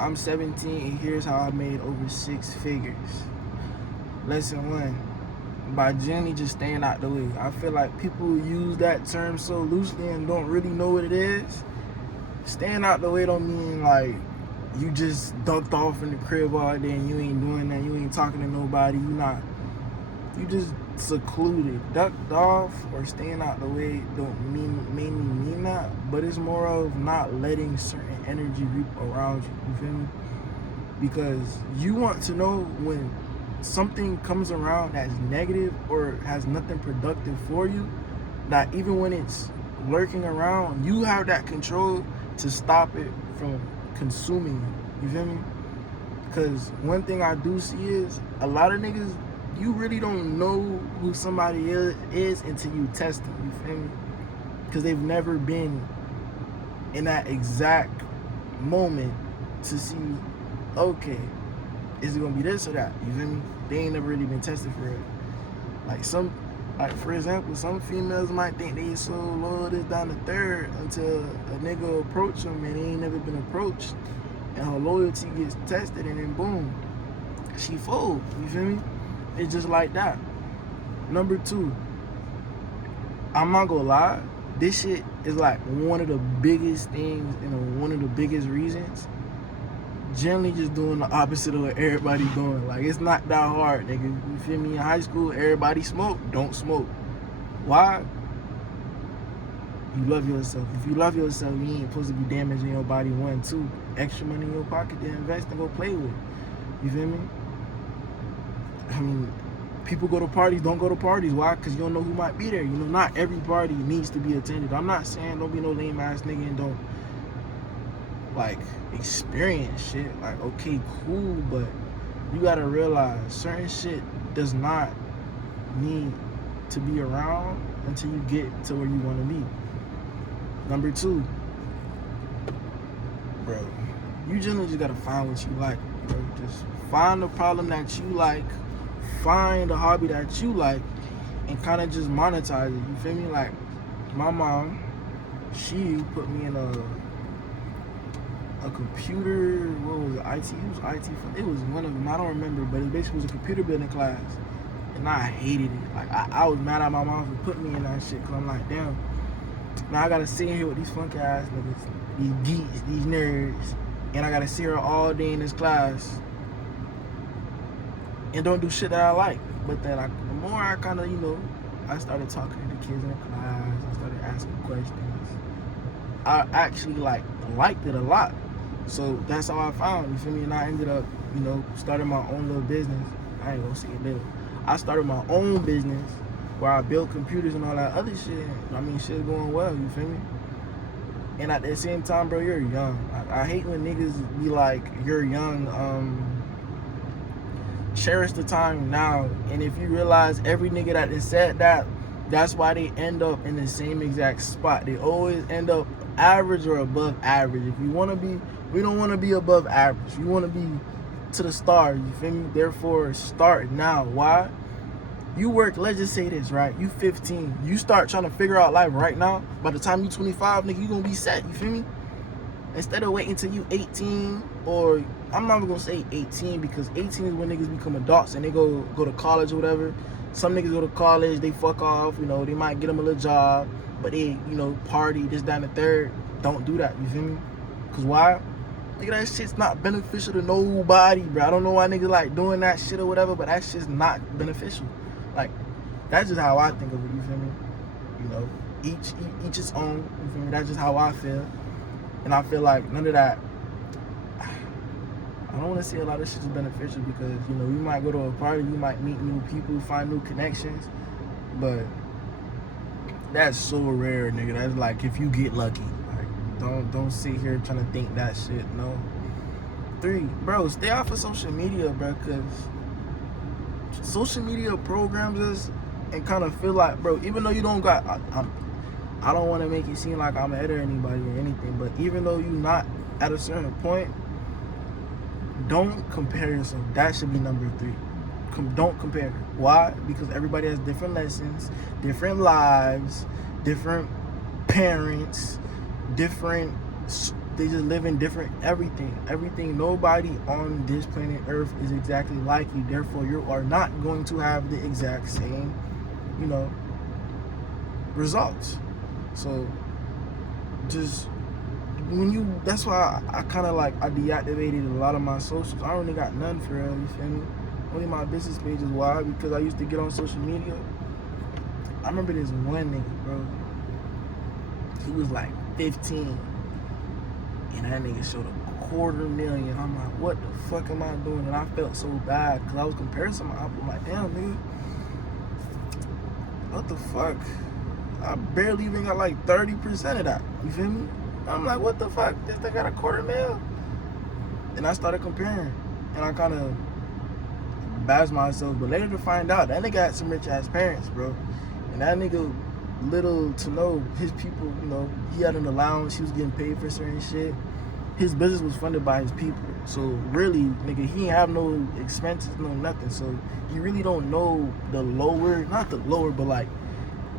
I'm 17 and here's how I made over 6 figures. Lesson 1, by generally just staying out the way. I feel like people use that term so loosely and don't really know what it is. Staying out the way don't mean like you just ducked off in the crib all day and you ain't doing that, you ain't talking to nobody, you just secluded. Ducked off or staying out the way don't mainly mean that, but it's more of not letting certain energy reap around you feel me? Because you want to know when something comes around that's negative or has nothing productive for you, that even when it's lurking around, you have that control to stop it from consuming you. You feel me? Because one thing I do see is a lot of niggas, you really don't know who somebody is until you test them. You feel me? Because they've never been in that exact moment to see, okay, is it gonna be this or that? You feel me? They ain't never really been tested for it. Like for example, some females might think they so loyal this down the third until a nigga approach them and they ain't never been approached, and her loyalty gets tested, and then boom, she folds. You feel me? It's just like that. Number 2, I'm not gonna lie, this shit is like one of the biggest things and one of the biggest reasons. Generally just doing the opposite of what everybody doing. Like, it's not that hard, nigga. You feel me? In high school, everybody smoke. Don't smoke. Why? You love yourself. If you love yourself, you ain't supposed to be damaging your body. 1, 2, extra money in your pocket to invest and go play with. You feel me? I mean, people go to parties, don't go to parties. Why? Because you don't know who might be there. You know, not every party needs to be attended. I'm not saying don't be no lame ass nigga and don't like experience shit. Like, okay, cool, but you gotta realize certain shit does not need to be around until you get to where you want to be. Number 2, bro, you generally just gotta find what you like, bro. Just find the problem that you like, find a hobby that you like, and kind of just monetize it. You feel me? Like, my mom, she put me in a computer, what was it, IT? It was IT. It was one of them, I don't remember, but it basically was a computer building class, and I hated it. Like, I was mad at my mom for putting me in that shit, because I'm like, damn, now I gotta sit in here with these funk ass niggas, these geeks, these nerds, and I gotta sit here all day in this class and don't do shit that I like. But then the more I kind of, I started talking to the kids in the class, I started asking questions, I actually liked it a lot. So that's how I found, you feel me? And I ended up, starting my own little business. I ain't gonna say it little. I started my own business where I built computers and all that other shit. I mean, shit's going well, you feel me? And at the same time, bro, you're young. I hate when niggas be like, you're young, cherish the time now. And if you realize every nigga that has said that, that's why they end up in the same exact spot. They always end up average or above average. If you want to be, we don't want to be above average. We want to be to the stars, you feel me? Therefore, start now. Why? You work, let's just say this, right? You 15. You start trying to figure out life right now. By the time you 25, nigga, you going to be set, you feel me? Instead of waiting till you 18, or I'm not even going to say 18, because 18 is when niggas become adults and they go to college or whatever. Some niggas go to college, they fuck off, they might get them a little job, but they, party, this, that, and the third. Don't do that, you feel me? Because why? Nigga, that shit's not beneficial to nobody, bro. I don't know why niggas like doing that shit or whatever, but that shit's not beneficial. Like, that's just how I think of it, you feel me? Each its own, you feel me? That's just how I feel. And I feel like none of that, I don't want to say a lot of shit is beneficial because, you might go to a party, you might meet new people, find new connections, but that's so rare, nigga. That's like if you get lucky. Like, don't sit here trying to think that shit, no. 3, bro, stay off of social media, bro, because social media programs us and kind of feel like, bro, even though you don't got, I don't want to make it seem like I'm ahead of anybody or anything, but even though you're not at a certain point, don't compare yourself. That should be number 3. Don't compare. Why? Because everybody has different lessons, different lives, different parents, different they just live in different everything. Nobody on this planet Earth is exactly like you. Therefore, you are not going to have the exact same, you know, results. So just when you, that's why I kind of like, I deactivated a lot of my socials. I don't really got none for real, you feel me? Only my business page is why, because I used to get on social media. I remember this one nigga, bro. He was like 15, and that nigga showed a 250,000. I'm like, what the fuck am I doing? And I felt so bad because I was comparing to my album. I'm like, damn, nigga, what the fuck? I barely even got like 30% of that. You feel me? I'm like, what the fuck? This thing got a 250,000. And I started comparing, and I kind of bashed myself. But later to find out, that nigga had some rich ass parents, bro. And that nigga, little to know, his people, you know, he had an allowance, he was getting paid for certain shit. His business was funded by his people. So really, nigga, he ain't have no expenses, no nothing. So he really don't know the lower, not the lower, but like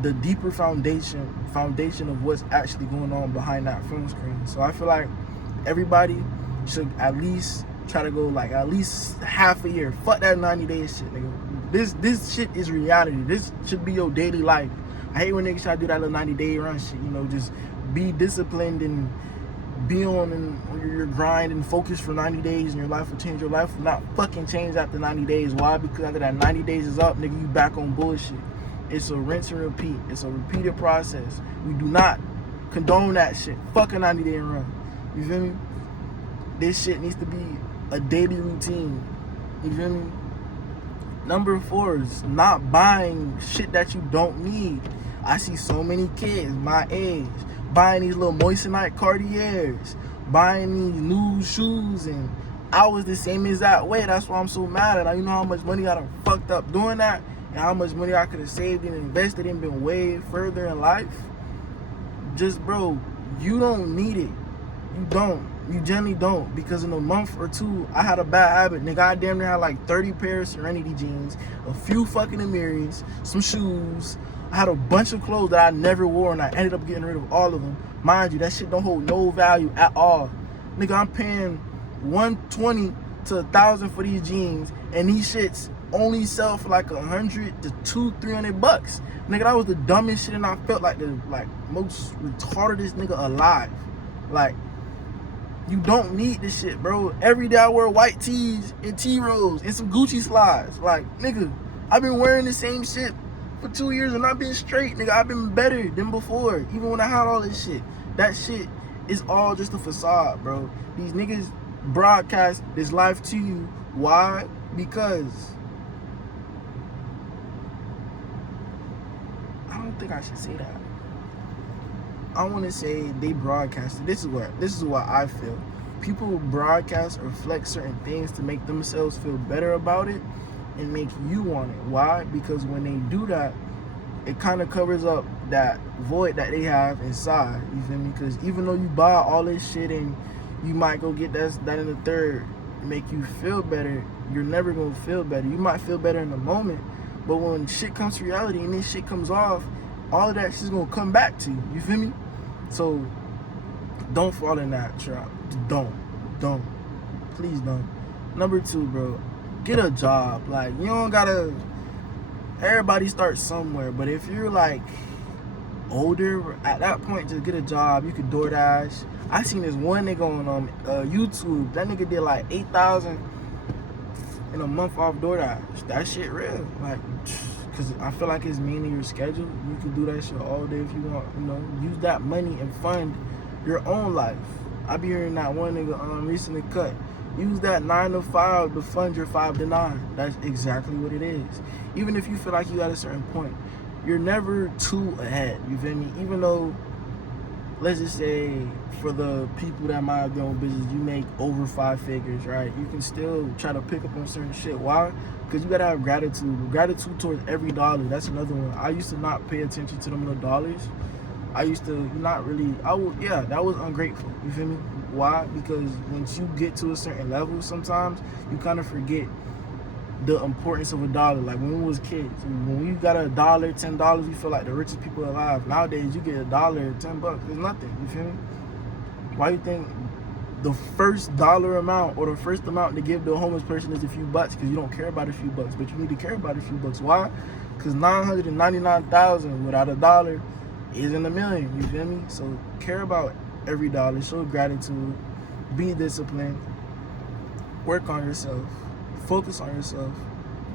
the deeper foundation of what's actually going on behind that film screen. So I feel like everybody should at least try to go like at least half a year. Fuck that 90 days shit, nigga. This shit is reality. This should be your daily life. I hate when niggas try to do that little 90-day run shit. You know, just be disciplined and be on your grind and focus for 90 days and your life will change. Your life will not fucking change after 90 days. Why? Because after that 90 days is up, nigga, you back on bullshit. It's a rinse and repeat. It's a repeated process. We do not condone that shit. Fuck a 90-day run. You feel me? This shit needs to be a daily routine. You feel me? Number 4 is not buying shit that you don't need. I see so many kids my age buying these little moissanite Cartiers, buying these new shoes, and I was the same exact way. That's why I'm so mad at it. You know how much money I done fucked up doing that, and how much money I could have saved and invested and been way further in life. Just, bro, you don't need it. You don't. You generally don't, because in a month or two, I had a bad habit. Nigga, I damn near had like 30 pairs of Serenity jeans, a few fucking Amiris, some shoes. I had a bunch of clothes that I never wore, and I ended up getting rid of all of them. Mind you, that shit don't hold no value at all. Nigga, I'm paying $120 to $1,000 for these jeans, and these shits only sell for like $100 to $200-300 bucks. Nigga, that was the dumbest shit, and I felt like the most retardedest nigga alive. Like, you don't need this shit, bro. Every day I wear white tees and T-Rose and some Gucci slides. Like, nigga, I've been wearing the same shit for 2 years and I've been straight, nigga. I've been better than before, even when I had all this shit. That shit is all just a facade, bro. These niggas broadcast this life to you. Why? Because I don't think I should say that. I want to say they broadcast. This is what I feel. People broadcast or flex certain things to make themselves feel better about it and make you want it. Why? Because when they do that, it kind of covers up that void that they have inside. You feel me? Because even though you buy all this shit and you might go get that in the third to make you feel better, you're never gonna feel better. You might feel better in the moment, but when shit comes to reality and this shit comes off, all of that shit's gonna come back to you. You feel me? So don't fall in that trap. Don't. Please don't. Number 2, bro, get a job. Like, you don't gotta, everybody starts somewhere, but if you're like older at that point, just get a job. You could DoorDash. I seen this one nigga on YouTube. That nigga did like 8,000 in a month off DoorDash. That shit real. Like, because I feel like it's mainly your schedule. You can do that shit all day if you want. You know, use that money and fund your own life. I be hearing that one nigga recently cut. Use that 9 to 5 to fund your 5 to 9. That's exactly what it is. Even if you feel like you at a certain point, you're never too ahead. You feel me? Even though, let's just say, for the people that might have their own business, you make over 5 figures, right? You can still try to pick up on certain shit. Why? Because you gotta have gratitude. Gratitude towards every dollar. That's another one. I used to not pay attention to them little dollars. I used to not really, that was ungrateful. You feel me? Why? Because once you get to a certain level, sometimes you kind of forget the importance of a dollar. Like when we was kids, when we got $1, $10, we feel like the richest people alive. Nowadays, you get $1, $10, it's nothing. You feel me? Why you think the first dollar amount or the first amount to give to a homeless person is a few bucks, because you don't care about a few bucks, but you need to care about a few bucks. Why? Because 999,000 without a dollar isn't a million. You feel me? So care about every dollar. Show gratitude. Be disciplined. Work on yourself. Focus on yourself.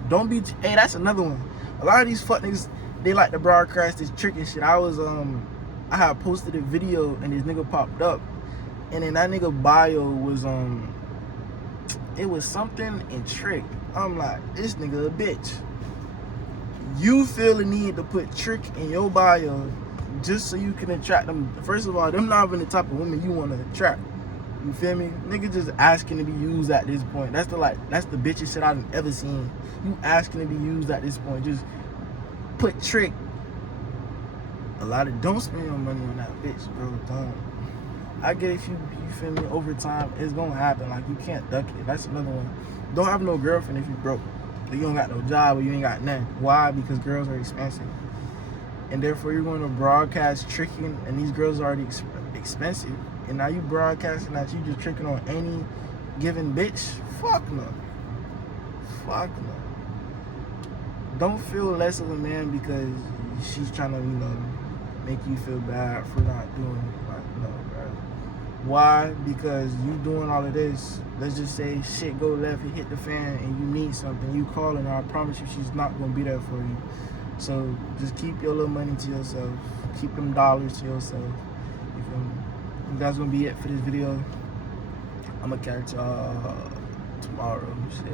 Don't be. Hey, that's another one. A lot of these fuck niggas, they like to broadcast this trick and shit. I had posted a video and this nigga popped up, and in that nigga bio was it was something in trick. I'm like, this nigga a bitch. You feel the need to put trick in your bio just so you can attract them. First of all, them not even the type of women you want to attract. You feel me? Nigga just asking to be used at this point. That's the bitchest shit I've ever seen. You asking to be used at this point. Just put trick. Don't spend your money on that bitch, bro. Don't. I get if you feel me, over time, it's gonna happen. Like, you can't duck it. That's another one. Don't have no girlfriend if you broke. Or you don't got no job, or you ain't got nothing. Why? Because girls are expensive. And therefore, you're going to broadcast tricking, and these girls are already expensive. And now you broadcasting that you just tricking on any given bitch? Fuck no. Fuck no. Don't feel less of a man because she's trying to, make you feel bad for not doing it. Like, no, bro. Why? Because you doing all of this. Let's just say shit go left, it hit the fan, and you need something. You calling her, I promise you she's not going to be there for you. So just keep your little money to yourself. Keep them dollars to yourself. You feel me? That's going to be it for this video. I'm going to catch y'all tomorrow. Shit.